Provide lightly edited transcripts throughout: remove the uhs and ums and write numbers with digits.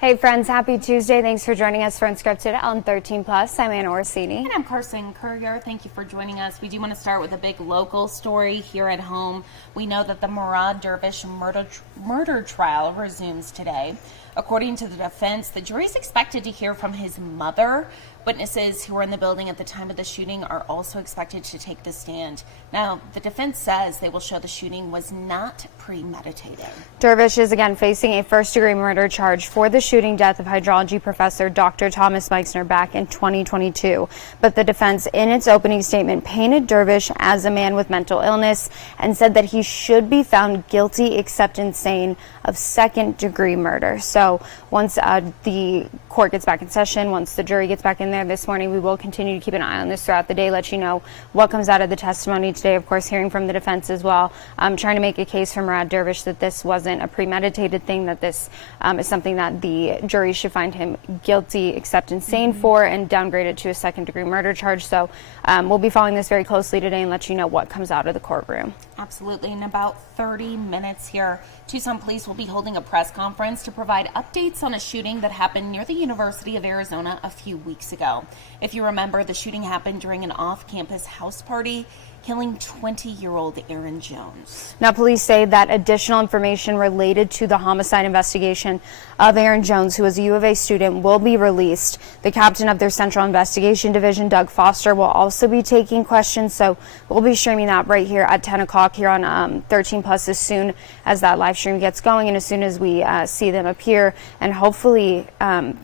Hey friends, happy Tuesday. Thanks for joining us for Unscripted on 13 Plus. I'm Anna Orsini. And I'm Carson Courier. Thank you for joining us. We do want to start with a big local story here at home. We know that the Murad Dervish murder trial resumes today. According to the defense, the jury is expected to hear from his mother. Witnesses who were in the building at the time of the shooting are also expected to take the stand. Now, the defense says they will show the shooting was not premeditated. Dervish is again facing a first-degree murder charge for the shooting death of hydrology professor Dr. Thomas Meixner back in 2022. But the defense, in its opening statement, painted Dervish as a man with mental illness and said that he should be found guilty except insane of second-degree murder. So once the court gets back in session, once the jury gets back in there this morning, we will continue to keep an eye on this throughout the day, let you know what comes out of the testimony today. Of course, hearing from the defense as well, trying to make a case for Murad Dervish that this wasn't a premeditated thing, that this is something that the jury should find him guilty except insane for and downgrade it to a second-degree murder charge. So we'll be following this very closely today and let you know what comes out of the courtroom. Absolutely. In about 30 minutes here, Tucson police will be holding a press conference to provide updates on a shooting that happened near the University of Arizona a few weeks ago. If you remember, the shooting happened during an off-campus house party, killing 20-year-old Aaron Jones. Now, police say that additional information related to the homicide investigation of Aaron Jones, who was a U of A student, will be released. The captain of their Central Investigation Division, Doug Foster, will also be taking questions. So we'll be streaming that right here at 10 o'clock here on 13 Plus as soon as that live stream gets going and as soon as we see them appear, and hopefully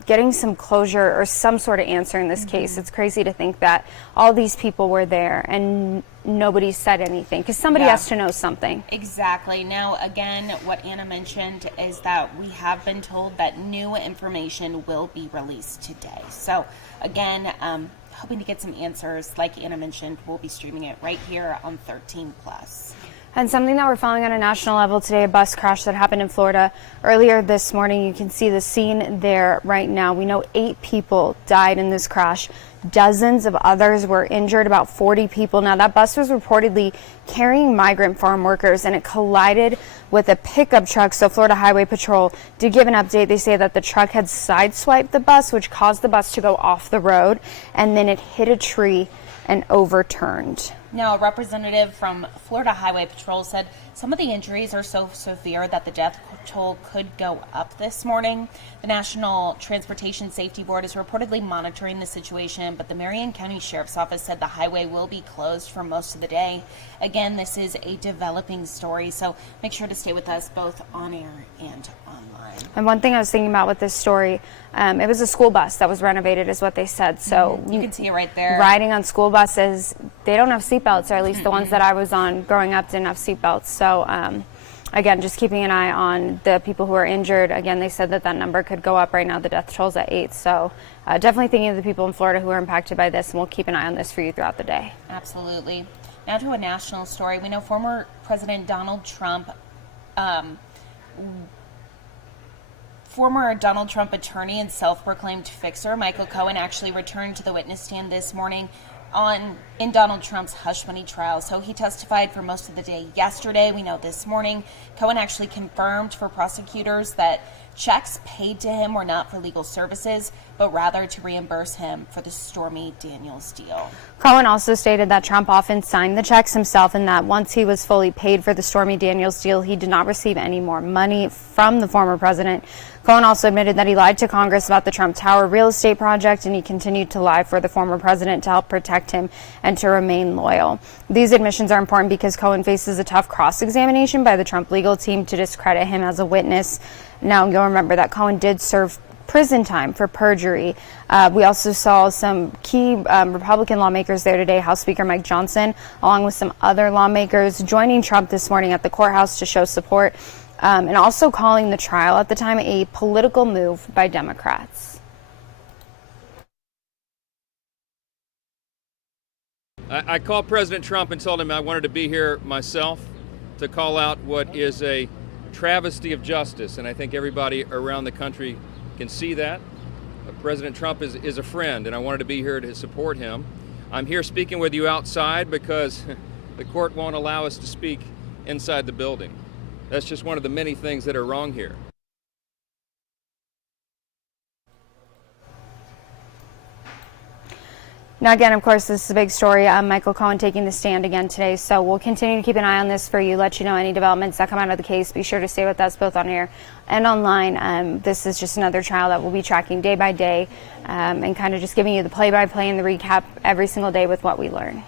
getting some closure or some sort of answer in this case. It's crazy to think that all these people were there and nobody said anything, because somebody has to know something. Exactly. Now, again, what Anna mentioned is that we have been told that new information will be released today. So, again, hoping to get some answers. Like Anna mentioned, we'll be streaming it right here on 13 Plus. And something that we're following on a national level today, a bus crash that happened in Florida earlier this morning. You can see the scene there right now. We know 8 people died in this crash. Dozens of others were injured, about 40 people. Now, that bus was reportedly carrying migrant farm workers, and it collided with a pickup truck. So Florida Highway Patrol did give an update. They say that the truck had sideswiped the bus, which caused the bus to go off the road, and then it hit a tree and overturned. Now, a representative from Florida Highway Patrol said some of the injuries are so severe that the death toll could go up this morning. The National Transportation Safety Board is reportedly monitoring the situation, but the Marion County Sheriff's Office said the highway will be closed for most of the day. Again, this is a developing story, so make sure to stay with us both on air and online. And one thing I was thinking about with this story, it was a school bus that was renovated, is what they said. So you can see it right there. Riding on school buses, they don't have seatbelts, or at least the ones that I was on growing up didn't have seatbelts. So again, just keeping an eye on the people who are injured. Again, they said that that number could go up. Right now, the death toll's at 8. So definitely thinking of the people in Florida who are impacted by this, and we'll keep an eye on this for you throughout the day. Absolutely. Now to a national story. We know former President Donald Trump, former Donald Trump attorney and self-proclaimed fixer Michael Cohen actually returned to the witness stand this morning in Donald Trump's hush money trial. So he testified for most of the day yesterday. We know this morning Cohen actually confirmed for prosecutors that checks paid to him were not for legal services, but rather to reimburse him for the Stormy Daniels deal. Cohen also stated that Trump often signed the checks himself, and that once he was fully paid for the Stormy Daniels deal, he did not receive any more money from the former president. Cohen also admitted that he lied to Congress about the Trump Tower real estate project, and he continued to lie for the former president to help protect him and to remain loyal. These admissions are important because Cohen faces a tough cross-examination by the Trump legal team to discredit him as a witness. Now, you'll remember that Cohen did serve prison time for perjury. We also saw some key Republican lawmakers there today, House Speaker Mike Johnson, along with some other lawmakers, joining Trump this morning at the courthouse to show support, and also calling the trial at the time a political move by Democrats. I called President Trump and told him I wanted to be here myself to call out what is a travesty of justice, and I think everybody around the country can see that. President Trump is a friend, and I wanted to be here to support him. I'm here speaking with you outside because the court won't allow us to speak inside the building. That's just one of the many things that are wrong here. Now, again, of course, this is a big story. Michael Cohen taking the stand again today. So we'll continue to keep an eye on this for you, let you know any developments that come out of the case. Be sure to stay with us both on air and online. This is just another trial that we'll be tracking day by day and kind of just giving you the play-by-play and the recap every single day with what we learn.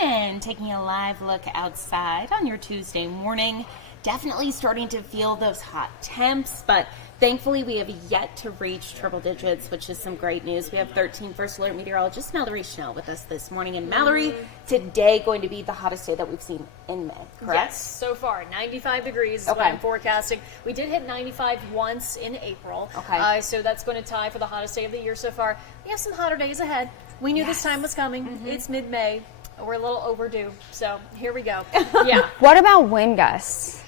And taking a live look outside on your Tuesday morning. Definitely starting to feel those hot temps, but thankfully we have yet to reach triple digits, which is some great news. We have 13 first alert meteorologist Mallory Schnell with us this morning. And Mallory, today going to be the hottest day that we've seen in May, correct? Yes, so far 95 degrees is what I'm forecasting. We did hit 95 once in April, so that's going to tie for the hottest day of the year so far. We have some hotter days ahead. We knew this time was coming. It's mid-May. We're a little overdue, so here we go. Yeah. What about wind gusts?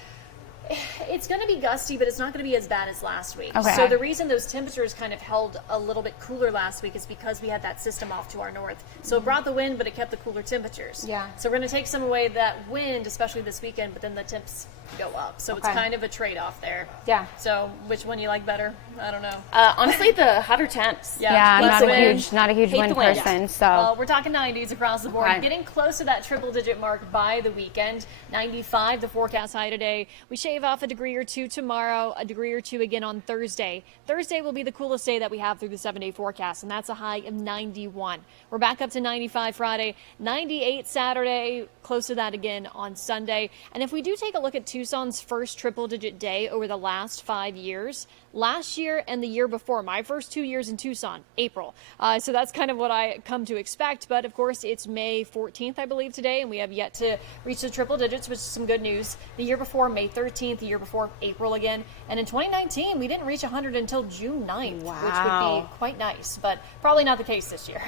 It's going to be gusty, but it's not going to be as bad as last week. Okay. So the reason those temperatures kind of held a little bit cooler last week is because we had that system off to our north. So it brought the wind, but it kept the cooler temperatures. Yeah. So we're going to take some away that wind, especially this weekend, but then the temps go up. So it's kind of a trade-off there. Yeah. So which one you like better? I don't know. Honestly, the hotter temps. Yeah, I'm Hate not a huge wind person. So we're talking 90s across the board. Getting close to that triple-digit mark by the weekend. 95, the forecast high today. We shave off a degree or two tomorrow, a degree or two again on Thursday. Thursday will be the coolest day that we have through the 7-day forecast, and that's a high of 91. We're back up to 95 Friday, 98 Saturday, close to that again on Sunday. And if we do take a look at Tucson's first triple-digit day over the last 5 years, last year and the year before, my first 2 years in Tucson, April. So that's kind of what I come to expect. But of course, it's May 14th, I believe, today, and we have yet to reach the triple digits, which is some good news. The year before, May 13th, the year before, April again. And in 2019, we didn't reach 100 until June 9th, which would be quite nice, but probably not the case this year.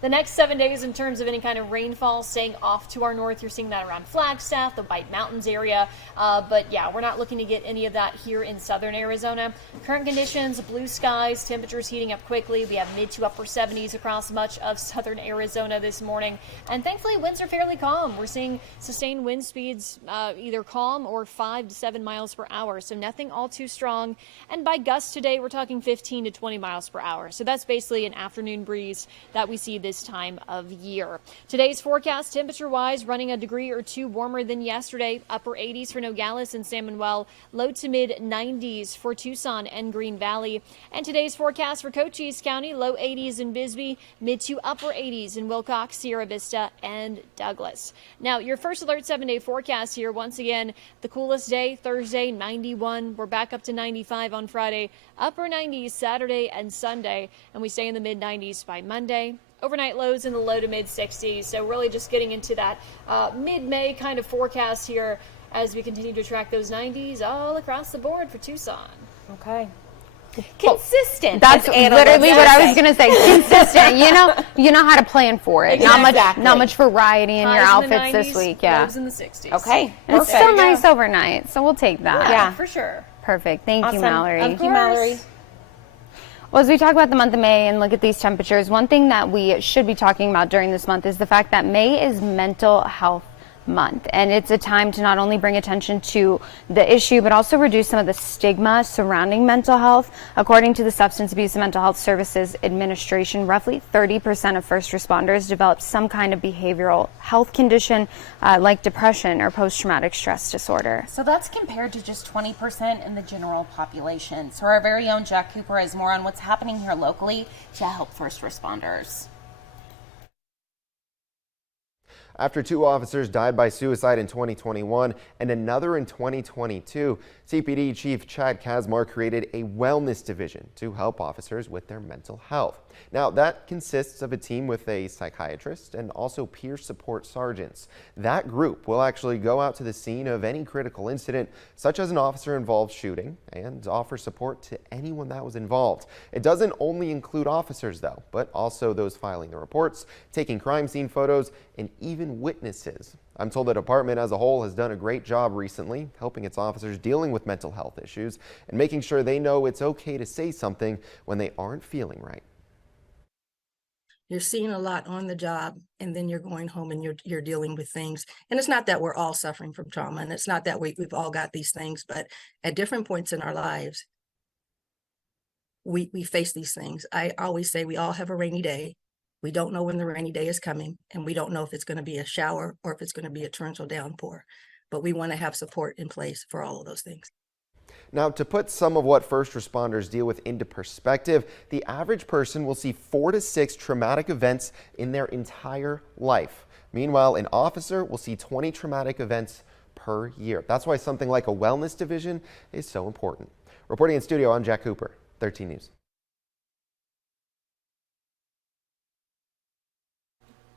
The next 7 days in terms of any kind of rainfall staying off to our north, you're seeing that around Flagstaff, the White Mountains area. But yeah, we're not looking to get any of that here in southern Arizona. Current conditions, blue skies, temperatures heating up quickly. We have mid to upper 70s across much of southern Arizona this morning. And thankfully, winds are fairly calm. We're seeing sustained wind speeds either calm or 5 to 7 miles per hour. So nothing all too strong. And by gusts today, we're talking 15 to 20 miles per hour. So that's basically an afternoon breeze that we see this time of year. Today's forecast, temperature-wise, running a degree or two warmer than yesterday. Upper 80s for Nogales and San Manuel. Low to mid 90s for Tucson and Green Valley. And today's forecast for Cochise County, low 80s in Bisbee, mid to upper 80s in Wilcox, Sierra Vista, and Douglas. Now, your first alert 7-day forecast here. Once again, the coolest day, Thursday, 91. We're back up to 95 on Friday, upper 90s Saturday and Sunday, and we stay in the mid 90s by Monday. Overnight lows in the low to mid 60s. So really just getting into that mid-May kind of forecast here as we continue to track those 90s all across the board for Tucson. Okay. Consistent. That's literally what I was going to say. Consistent. You know how to plan for it. Exactly. Not much variety in your Highs in the outfits 90s, this week. Yeah. Lows in the 60s. Okay. And it's still nice overnight, so we'll take that. Yeah, for sure. Perfect. Thank you, Mallory. Thank you, Mallory. Well, as we talk about the month of May and look at these temperatures, one thing that we should be talking about during this month is the fact that May is Mental Health Month, and it's a time to not only bring attention to the issue but also reduce some of the stigma surrounding mental health. According to the Substance Abuse and Mental Health Services Administration, roughly 30% of first responders develop some kind of behavioral health condition like depression or post-traumatic stress disorder. So that's compared to just 20% in the general population. So our very own Jack Cooper has more on what's happening here locally to help first responders. After 2 officers died by suicide in 2021 and another in 2022, CPD Chief Chad Kazmar created a wellness division to help officers with their mental health. Now, that consists of a team with a psychiatrist and also peer support sergeants. That group will actually go out to the scene of any critical incident, such as an officer-involved shooting, and offer support to anyone that was involved. It doesn't only include officers, though, but also those filing the reports, taking crime scene photos, and even witnesses. I'm told the department as a whole has done a great job recently helping its officers dealing with mental health issues and making sure they know it's okay to say something when they aren't feeling right. You're seeing a lot on the job, and then you're going home and you're dealing with things. And it's not that we're all suffering from trauma, and it's not that we've all got these things, but at different points in our lives, we face these things. I always say we all have a rainy day, We don't know when the rainy day is coming, and we don't know if it's going to be a shower or if it's going to be a torrential downpour. But we want to have support in place for all of those things. Now, to put some of what first responders deal with into perspective, the average person will see 4 to 6 traumatic events in their entire life. Meanwhile, an officer will see 20 traumatic events per year. That's why something like a wellness division is so important. Reporting in studio, I'm Jack Cooper, 13 News.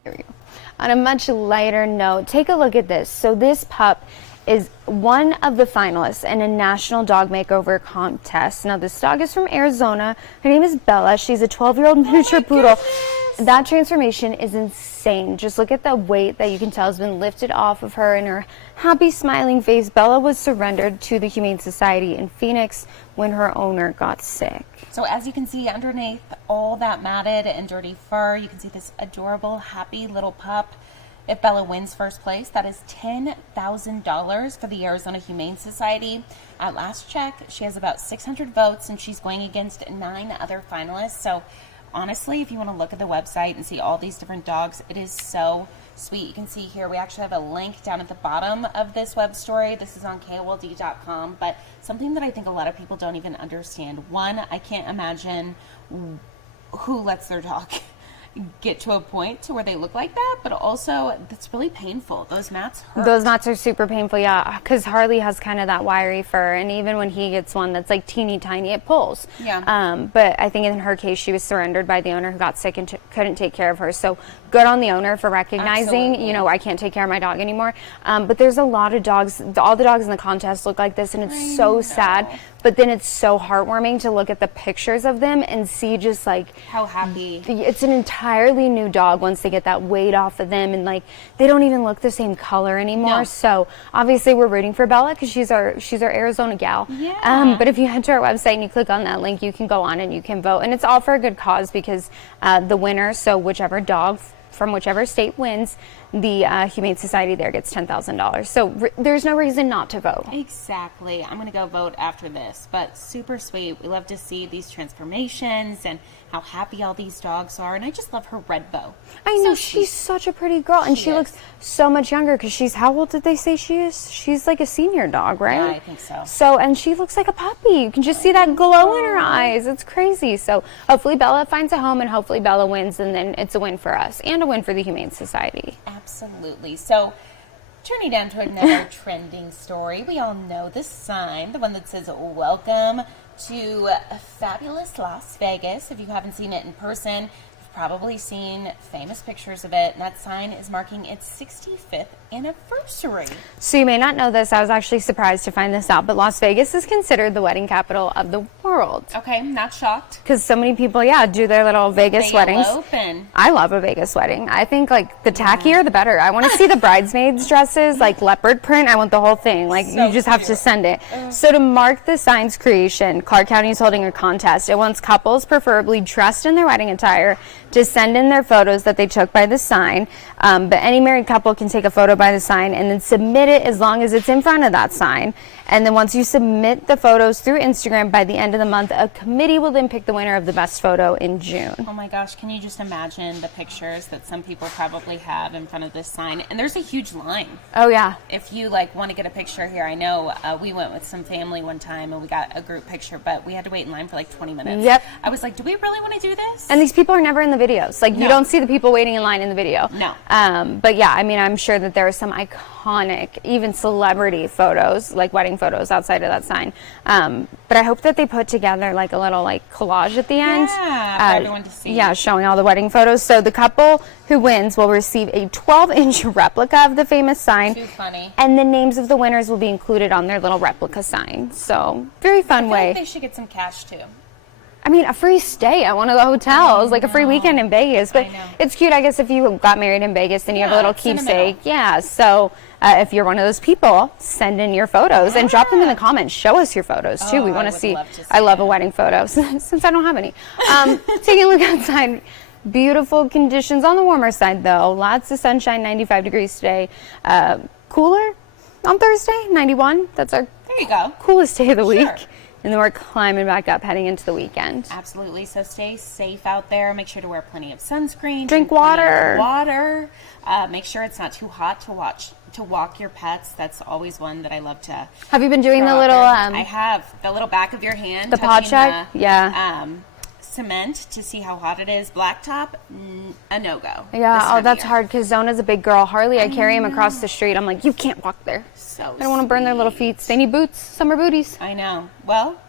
There we go. On a much lighter note, take a look at this. So this pup is one of the finalists in a national dog makeover contest. Now, this dog is from Arizona. Her name is Bella. She's a 12-year-old miniature poodle. That transformation is insane. Just look at the weight that you can tell has been lifted off of her and her happy, smiling face. Bella was surrendered to the Humane Society in Phoenix when her owner got sick. So as you can see underneath all that matted and dirty fur, you can see this adorable, happy little pup. If Bella wins first place, that is $10,000 for the Arizona Humane Society. At last check, she has about 600 votes, and she's going against 9 other finalists. So honestly, if you want to look at the website and see all these different dogs, it is so sweet. You can see here, we actually have a link down at the bottom of this web story. This is on KOLD.com, but something that I think a lot of people don't even understand. One, I can't imagine who lets their dog get to a point to where they look like that, but also that's really painful. Those mats hurt. Those mats are super painful, yeah, because Harley has kind of that wiry fur, and even when he gets one that's like teeny tiny, it pulls. Yeah. But I think in her case, she was surrendered by the owner who got sick and couldn't take care of her. So good on the owner for recognizing, Absolutely. you know, I can't take care of my dog anymore. But there's a lot of dogs, all the dogs in the contest look like this, and it's so sad. But then it's so heartwarming to look at the pictures of them and see just like how happy. It's an entirely new dog once they get that weight off of them, and like they don't even look the same color anymore. No. So obviously we're rooting for Bella because she's our Arizona gal. Yeah. But if you head to our website and you click on that link, you can go on and you can vote, and it's all for a good cause because the winner, so whichever dog from whichever state wins, the Humane Society there gets $10,000. So there's no reason not to vote. Exactly. I'm going to go vote after this, but super sweet. We love to see these transformations and how happy all these dogs are, and I just love her red bow. I know, she's such a pretty girl, and she looks so much younger because she's, how old did they say she is? She's like a senior dog, right? Yeah, I think so. So, and she looks like a puppy. You can just see that glow in her eyes. It's crazy. So hopefully Bella finds a home, and hopefully Bella wins, and then it's a win for us and a win for the Humane Society. Absolutely. So turning down to another trending story, we all know this sign, the one that says welcome to fabulous Las Vegas. If you haven't seen it in person, you've probably seen famous pictures of it, and that sign is marking its 65th anniversary. So you may not know this, I was actually surprised to find this out, but Las Vegas is considered the wedding capital of the world. Okay, not shocked. Because so many people, do their little Vegas weddings. Open. I love a Vegas wedding. I think like the tackier, the better. I want to see the bridesmaids' dresses, like leopard print. I want the whole thing. Like So you just have to send it. So to mark the sign's creation, Clark County is holding a contest. It wants couples, preferably dressed in their wedding attire, to send in their photos that they took by the sign. But any married couple can take a photo by the sign and then submit it as long as it's in front of that sign. And then once you submit the photos through Instagram by the end of the month, a committee will then pick the winner of the best photo in June. Oh my gosh, can you just imagine the pictures that some people probably have in front of this sign? And there's a huge line. Oh yeah. If you like want to get a picture here, I know we went with some family one time and we got a group picture, but we had to wait in line for like 20 minutes. Yep. I was like, do we really want to do this? And these people are never in the videos. Like you No. don't see the people waiting in line in the video. No. But yeah, I mean, I'm sure that there are some iconic, even celebrity photos, like wedding photos outside of that sign. But I hope that they put together like a little like collage at the end. Yeah, for everyone to see. Yeah, showing all the wedding photos. So the couple who wins will receive a 12-inch replica of the famous sign. Too funny. And the names of the winners will be included on their little replica sign. So very fun I feel way. like they should get some cash too. I mean, a free stay at one of the hotels, like a free weekend in Vegas. But I know. it's cute, I guess, if you got married in Vegas, then you have a Yeah, little it's sentimental. keepsake. Yeah, so if you're one of those people, send in your photos and drop them in the comments. Show us your photos, too. Oh, We I want to would see. love to see I love a it. wedding photo, since I don't have any. Taking a look outside. Beautiful conditions on the warmer side, though. Lots of sunshine, 95 degrees today. Cooler on Thursday, 91. That's our There you go. coolest day of the week. Sure. And then we're climbing back up heading into the weekend. Absolutely. So stay safe out there. Make sure to wear plenty of sunscreen. Drink plenty water. of water. Make sure it's not too hot to walk your pets. That's always one that I love to. Have you been doing the throw out little? there. I have the little back of your hand. The paw touching check? the, Yeah. Cement to see how hot it is. Blacktop, a no-go. Yeah, that's hard because Zona's a big girl. Harley, I carry him across the street. I'm like, you can't walk there. So I don't want to burn their little feet. They need boots, summer booties. I know. Well,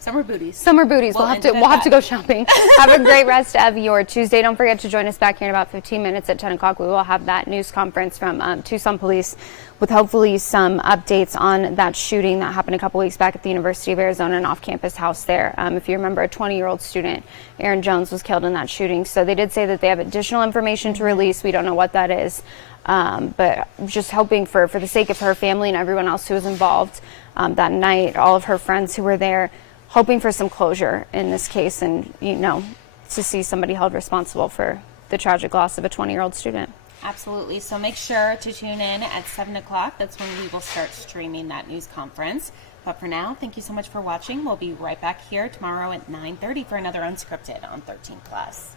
summer booties. Summer booties. We'll end it have at to that. go shopping. Have a great rest of your Tuesday. Don't forget to join us back here in about 15 minutes at 10 o'clock. We will have that news conference from Tucson Police with hopefully some updates on that shooting that happened a couple weeks back at the University of Arizona, an off-campus house there. If you remember, a 20-year-old student, Aaron Jones, was killed in that shooting. So they did say that they have additional information to release. We don't know what that is. But just hoping for the sake of her family and everyone else who was involved that night, all of her friends who were there, hoping for some closure in this case and, to see somebody held responsible for the tragic loss of a 20-year-old student. Absolutely. So make sure to tune in at 7 o'clock. That's when we will start streaming that news conference. But for now, thank you so much for watching. We'll be right back here tomorrow at 9:30 for another Unscripted on 13 Plus.